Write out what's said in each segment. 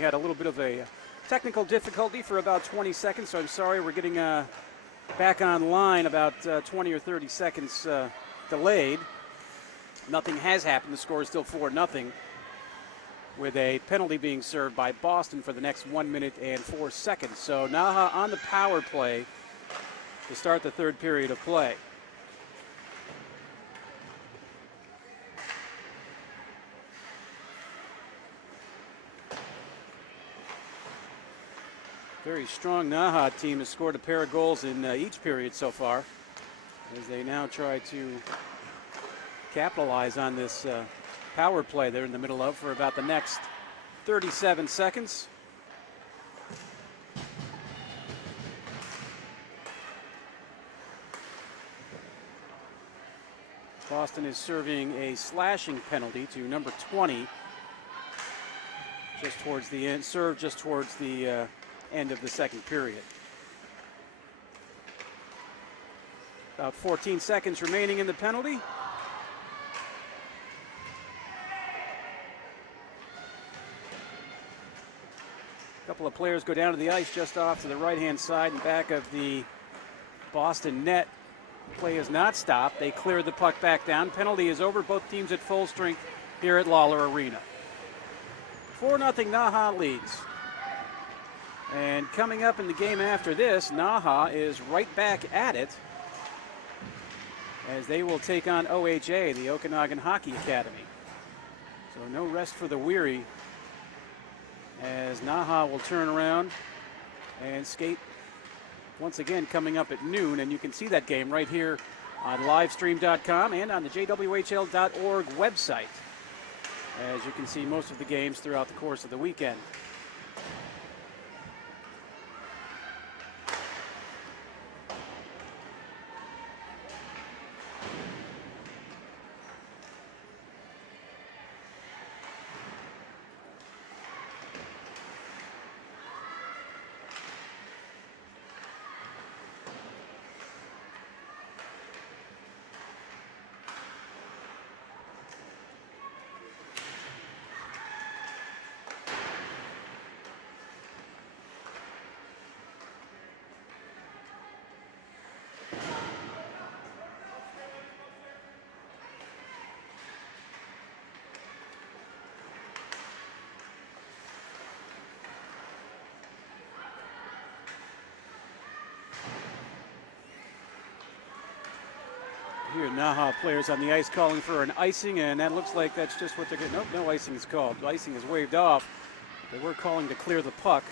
We had a little bit of a technical difficulty for about 20 seconds, so I'm sorry. We're getting back online about 20 or 30 seconds delayed. Nothing has happened. The score is still 4-0 with a penalty being served by Boston for the next 1 minute and 4 seconds. So Naha on the power play to start the third period of play. Very strong Naha team has scored a pair of goals in each period so far, as they now try to capitalize on this power play they're in the middle of for about the next 37 seconds. Boston is serving a slashing penalty to number 20 just towards the end, served just towards the end of the second period. About 14 seconds remaining in the penalty. A couple of players go down to the ice just off to the right-hand side and back of the Boston net. Play is not stopped. They cleared the puck back down. Penalty is over. Both teams at full strength here at Lawler Arena. 4-0 Naha leads. And coming up in the game after this, Naha is right back at it as they will take on OHA, the Okanagan Hockey Academy. So no rest for the weary as Naha will turn around and skate once again coming up at noon. And you can see that game right here on livestream.com and on the jwhl.org website, as you can see most of the games throughout the course of the weekend. Here, Naha players on the ice calling for an icing, and that looks like that's just what they're getting. Nope, no icing is called. Icing is waved off. They were calling to clear the puck.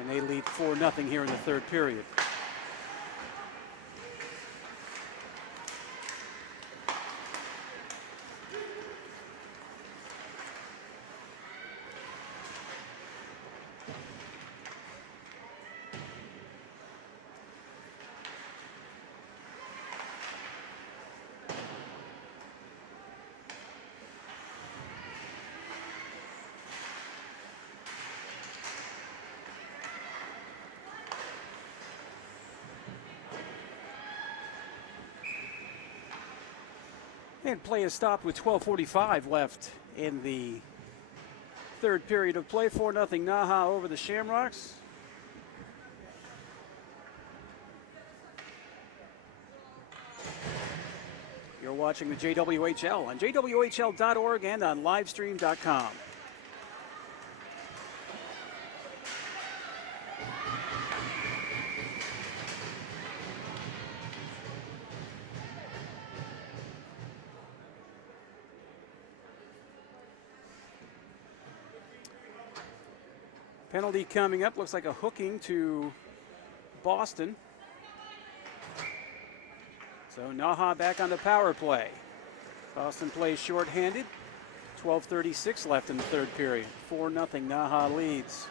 And they lead 4-0 here in the third period. And play is stopped with 12:45 left in the third period of play. 4-0 Naha over the Shamrocks. You're watching the JWHL on jwhl.org and on livestream.com. Penalty coming up, looks like a hooking to Boston. So Naha back on the power play. Boston plays shorthanded. 12:36 left in the third period. 4-0 Naha leads.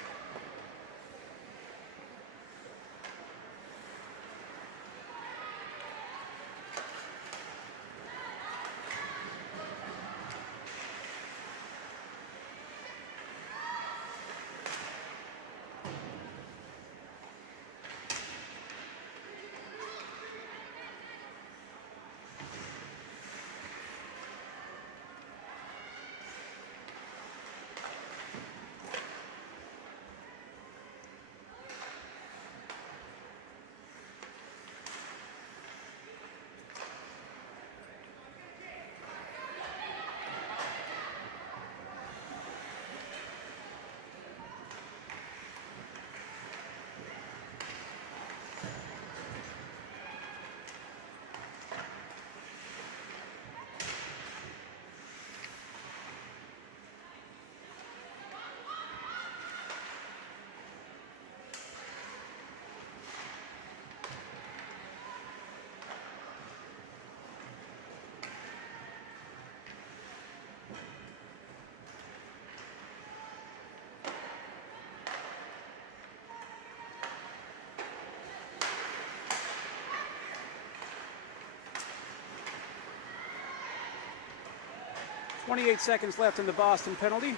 28 seconds left in the Boston penalty.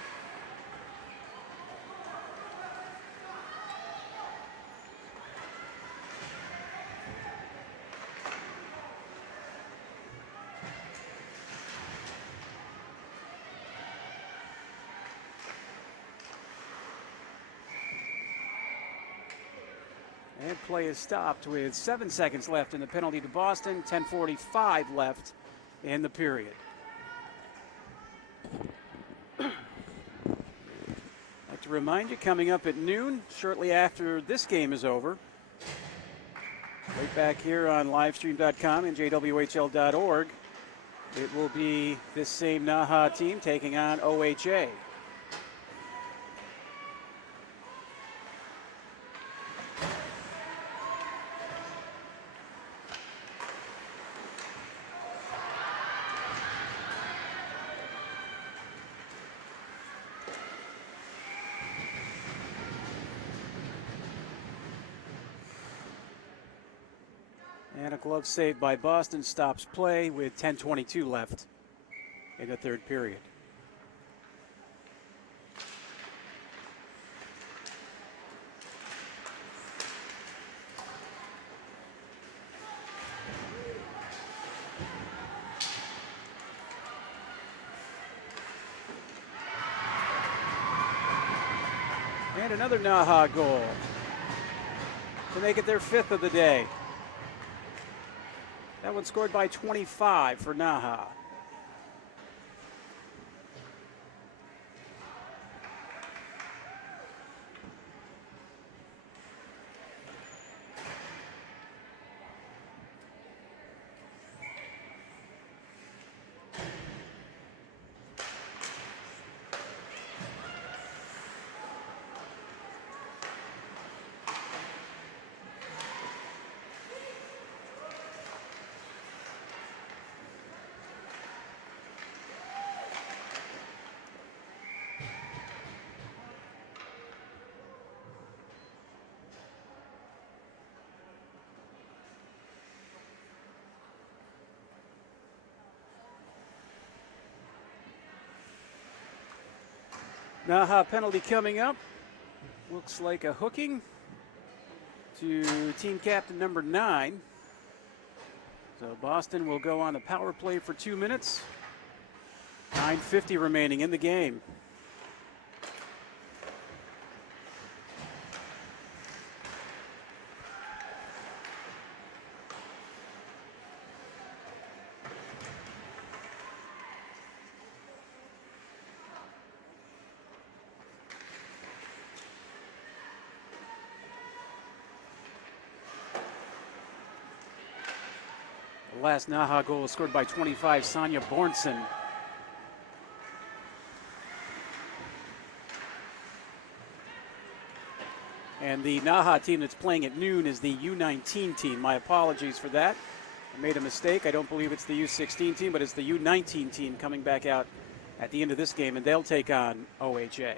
And play is stopped with 7 seconds left in the penalty to Boston, 10:45 left in the period. I'd like to remind you, coming up at noon, shortly after this game is over, right back here on livestream.com and jwhl.org, it will be this same Naha team taking on OHA. And a glove save by Boston stops play with 10:22 left in the third period. And another Naha goal to make it their 5th of the day. That one scored by 25 for Naha. Naha penalty coming up. Looks like a hooking to team captain number 9. So Boston will go on the power play for 2 minutes. 9:50 remaining in the game. The last Naha goal was scored by 25, Sonia Bornson. And the Naha team that's playing at noon is the U19 team. My apologies for that. I made a mistake. I don't believe it's the U16 team, but it's the U19 team coming back out at the end of this game, and they'll take on OHA.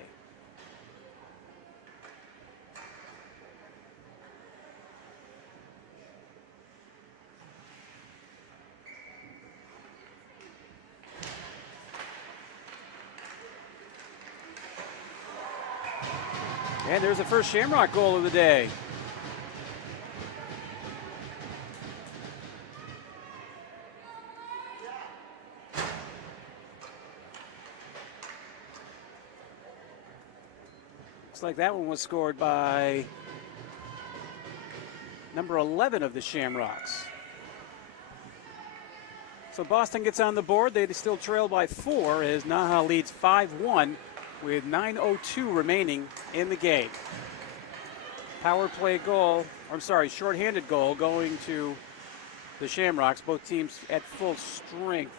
And there's the first Shamrock goal of the day. Looks like that one was scored by number 11 of the Shamrocks. So Boston gets on the board. They still trail by 4 as Naha leads 5-1 with 9:02 remaining in the game. Power play goal, shorthanded goal going to the Shamrocks. Both teams at full strength.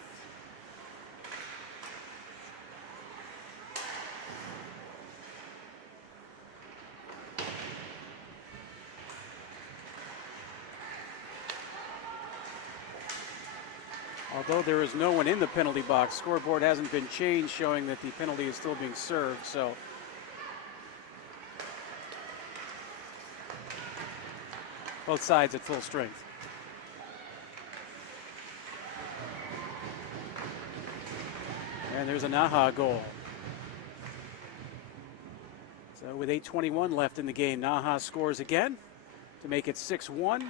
Although there is no one in the penalty box, scoreboard hasn't been changed, showing that the penalty is still being served. So both sides at full strength. And there's a Naha goal. So with 8:21 left in the game, Naha scores again to make it 6-1.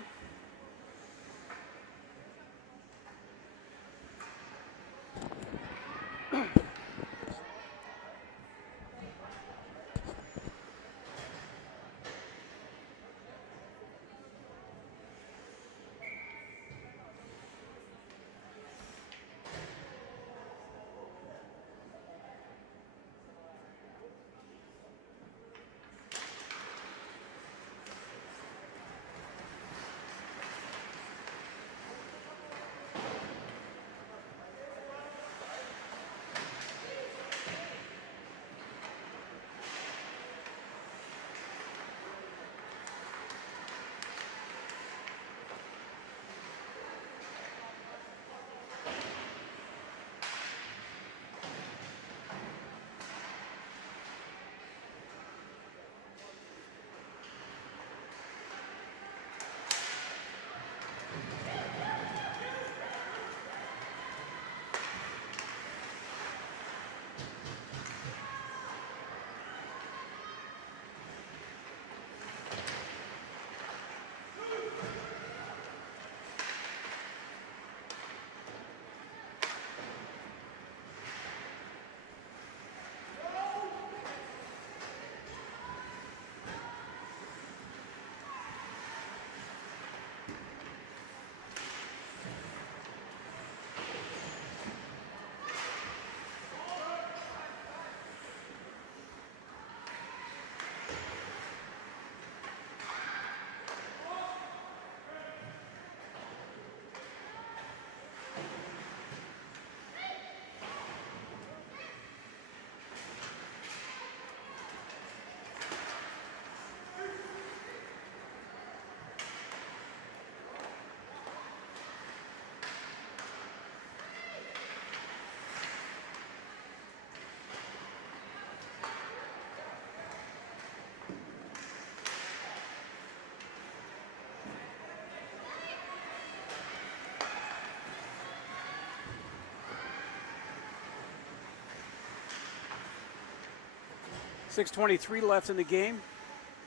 .623 left in the game.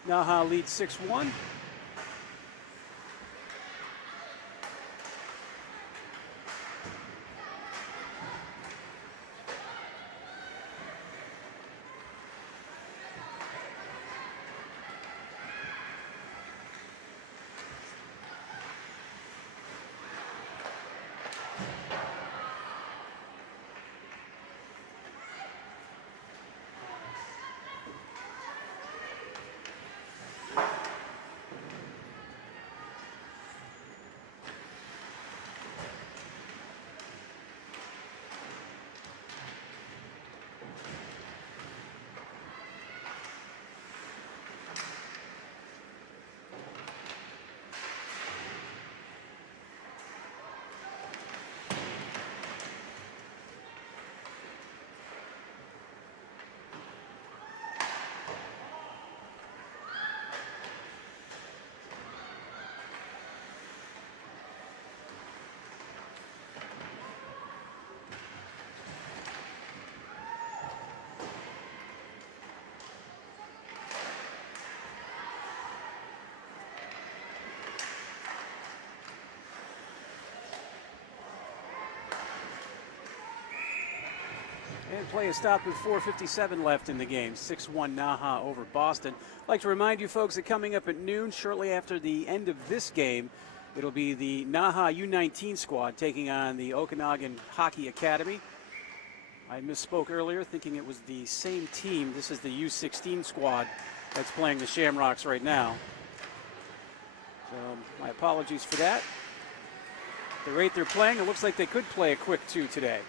Naha leads 6-1. And play is stopped with 4:57 left in the game. 6-1 Naha over Boston. I'd like to remind you folks that coming up at noon, shortly after the end of this game, it'll be the Naha U19 squad taking on the Okanagan Hockey Academy. I misspoke earlier, thinking it was the same team. This is the U16 squad that's playing the Shamrocks right now. So my apologies for that. The rate they're playing, it looks like they could play a quick 2 today.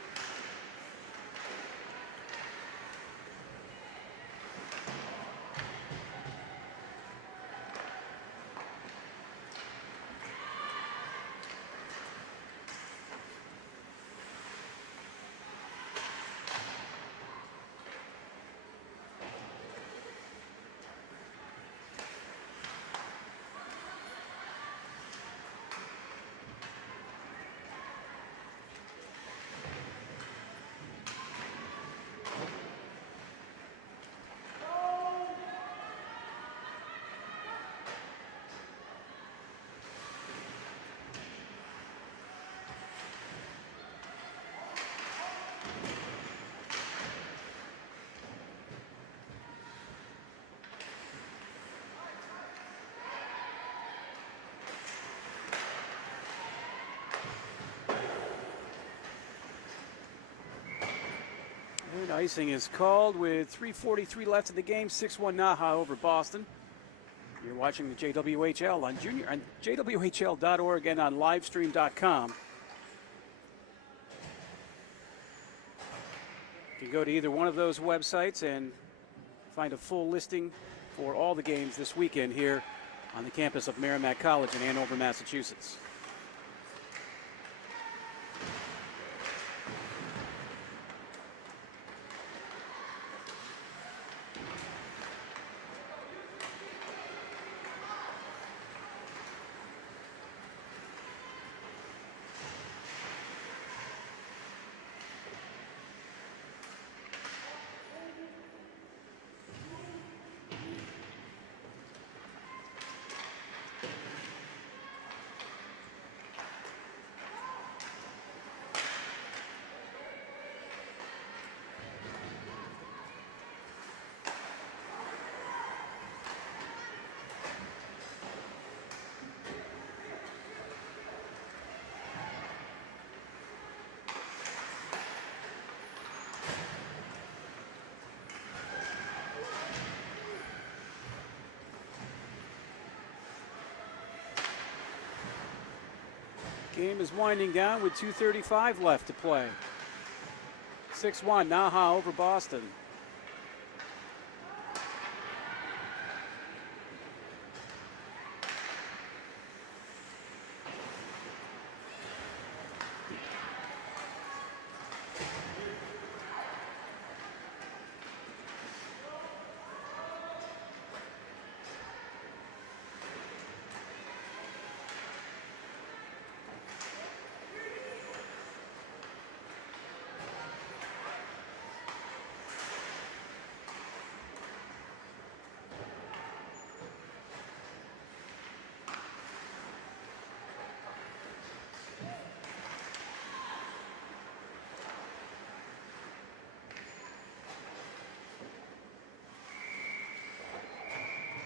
And icing is called with 3:43 left in the game. 6-1 Naha over Boston. You're watching the JWHL on JWHL.org and on livestream.com. You can go to either one of those websites and find a full listing for all the games this weekend here on the campus of Merrimack College in Andover, Massachusetts. Game is winding down with 2:35 left to play. 6-1 Naha over Boston.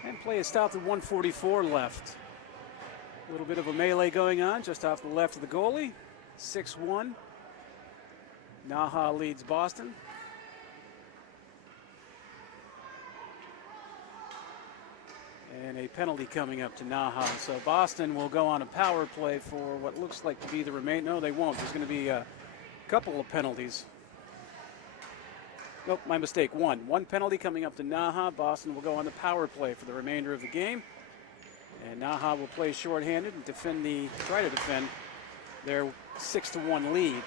And play is stopped at 1:44 left. A little bit of a melee going on just off the left of the goalie. 6-1. Naha leads Boston. And a penalty coming up to Naha. So Boston will go on a power play for what looks like to be the remainder. No, they won't. There's going to be a couple of penalties. Nope, my mistake. One penalty coming up to Naha. Boston will go on the power play for the remainder of the game. And Naha will play shorthanded and try to defend their 6-1 lead.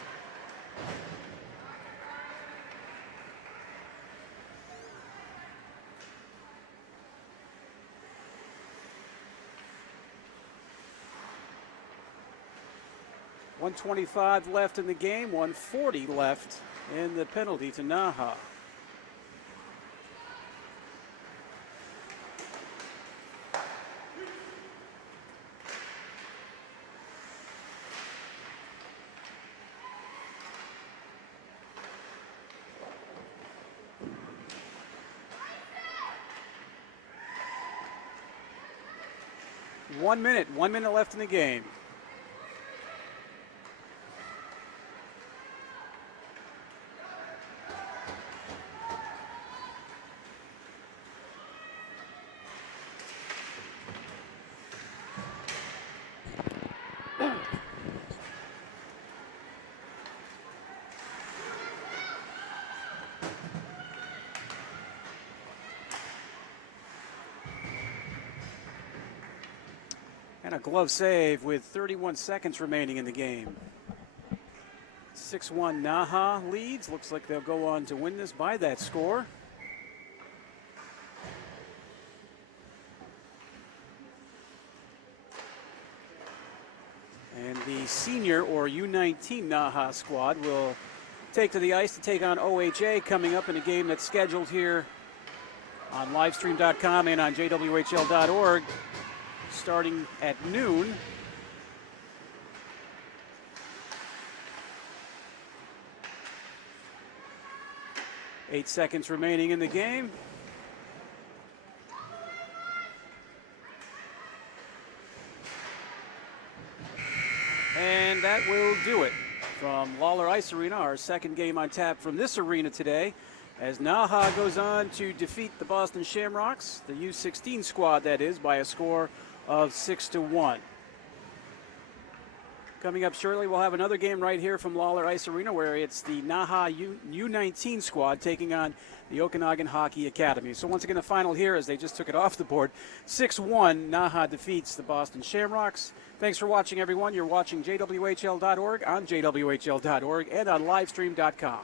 .125 left in the game, 1:40 left in the penalty to Naha. One minute left in the game. And a glove save with 31 seconds remaining in the game. 6-1 Naha leads. Looks like they'll go on to win this by that score. And the senior or U19 Naha squad will take to the ice to take on OHA coming up in a game that's scheduled here on livestream.com and on JWHL.org. Starting at noon. Eight seconds remaining in the game. And that will do it from Lawler Ice Arena, our second game on tap from this arena today, as Naha goes on to defeat the Boston Shamrocks, the U16 squad that is, by a score of 6-1. Coming up shortly, we'll have another game right here from Lawler Ice Arena where it's the Naha U19 squad taking on the Okanagan Hockey Academy. So once again, the final here as they just took it off the board. 6-1, Naha defeats the Boston Shamrocks. Thanks for watching, everyone. You're watching JWHL.org, on JWHL.org, and on Livestream.com.